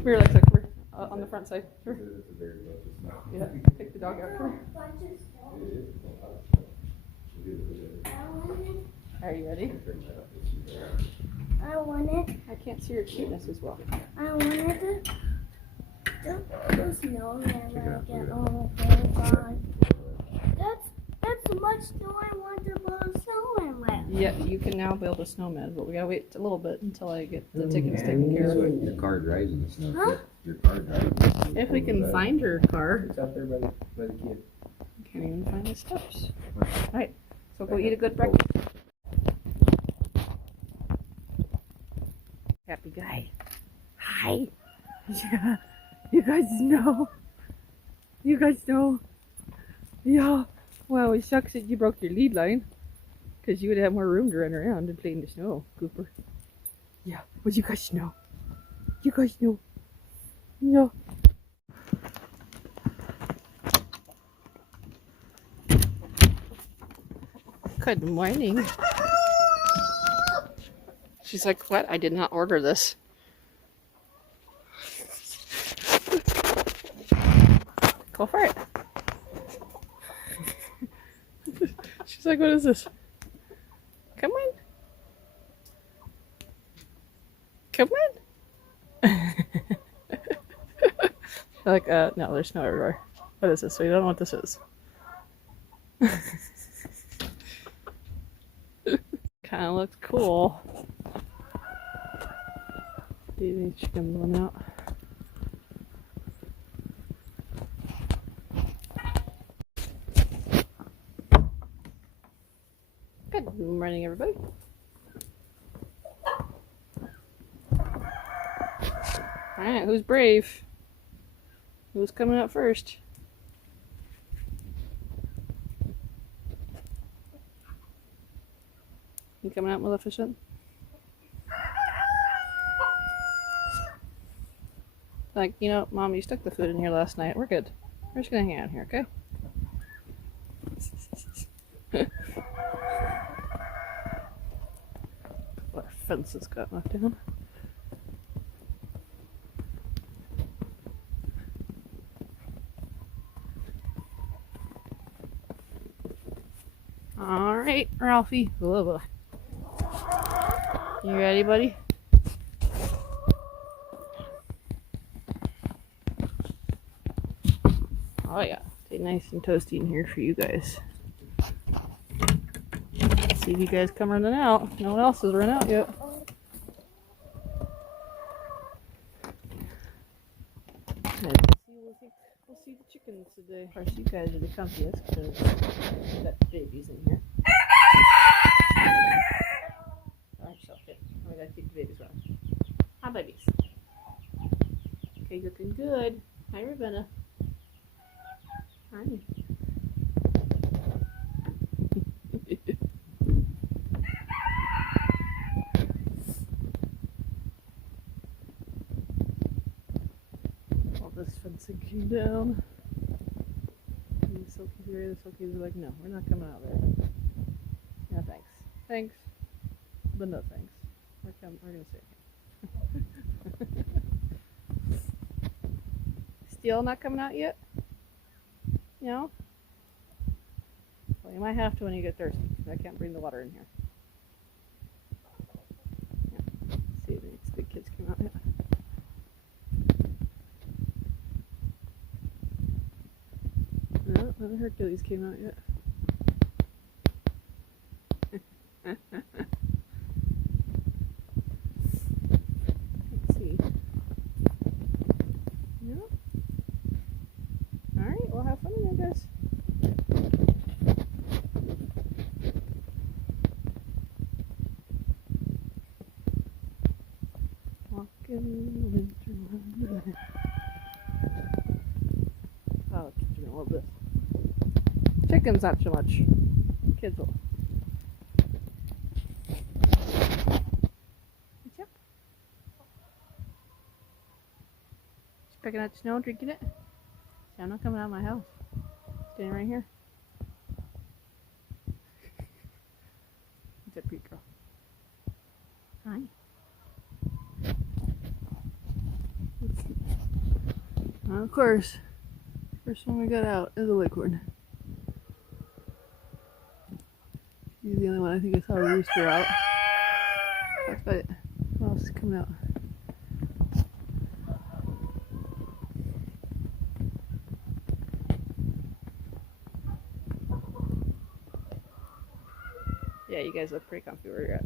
Come here, Alexa. Come here. On the front side. Sure. Yeah. Take the dog out. Come here. Are you ready? I wanted. I can't see your cuteness as well. I wanted the snowman when I get home. Oh God. That's much snow I want to build a snowman with. Yeah, you can now build a snowman, but we gotta wait a little bit until I get the tickets taken care of. Your car drives in the snow. Huh? Your car drives. If we can find your car. It's out there by the kid. Can't even find the steps. Alright, so go eat a good breakfast. Happy guy. Hi. Yeah. You guys know. You guys know. Yeah. Well, it sucks that you broke your lead line. Because you would have more room to run around and play in the snow, Cooper. Yeah. Well, you guys know. You guys know. No. Good morning. She's like, what? I did not order this. Go for it. She's like, what is this? Come on. Come on. Like, no, there's snow everywhere. What is this? We don't know what this is. Kind of looks cool. Do you think she comes one out? Good morning, everybody. Alright, who's brave? Who's coming out first? You coming out, Maleficent? Like, you know, Mom, you stuck the food in here last night. We're good. We're just gonna hang out here, okay? Our fences got knocked down. Alright, Ralphie. Whoa. You ready, buddy? Oh yeah, stay nice and toasty in here for you guys. Let's see if you guys come running out. No one else has run out yet. We'll see the chickens today. Of course, you guys are the comfiest because we got the babies in here. We gotta keep the babies around. Hi, babies. Okay, looking good. Hi, Ravenna. Hi. All this fencing came down. And the Silkies are the Silkies are like, no, we're not coming out there. No thanks. Thanks. But no thanks. We're gonna stay here. Still not coming out yet? No? Well, you might have to when you get thirsty, because I can't bring the water in here. Yeah. See if these big kids came out yet. No, none of Hercules came out yet. Let's see. No? Alright, we'll have fun in there, guys. Walking winter wonderland. Oh, kids are gonna love this. Chickens, not so much. Kids will. Yep. Just picking out snow, drinking it. See, I'm not coming out of my house. Staying right here. It's a pretty girl. Hi. Let's see. And of course, first one we got out is a Leghorn. He's the only one I think I saw a rooster out. That's about it. What else is coming out? Yeah, you guys look pretty comfy where you're at.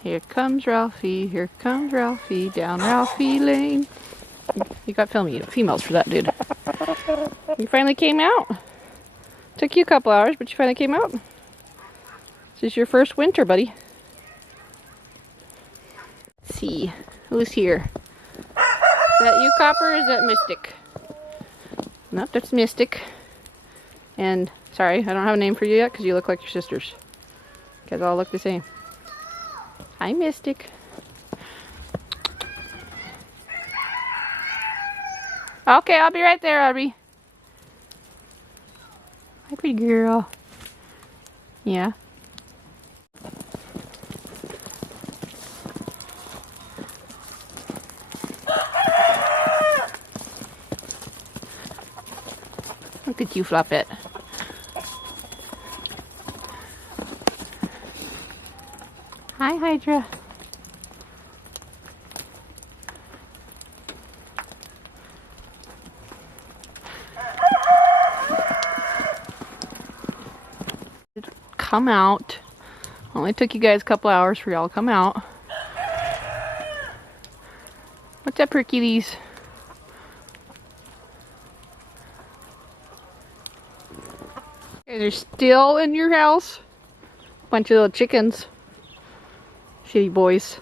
Here comes Ralphie, here comes Ralphie, down Ralphie Lane. You got filming females for that, dude. You finally came out. Took you a couple hours, but you finally came out. This is your first winter, buddy. Let's see, who's here? Is that you, Copper, or is that Mystic? Nope, that's Mystic. And, sorry, I don't have a name for you yet because you look like your sisters. You guys all look the same. Hi, Mystic. Okay, I'll be right there, Aubrey. Hi, pretty girl. Yeah. Look at you, Floppet. Hi, Hydra. Come out. Only took you guys a couple hours for y'all to come out. What's up, Hercules? You guys are still in your house? Bunch of little chickens. Shitty boys.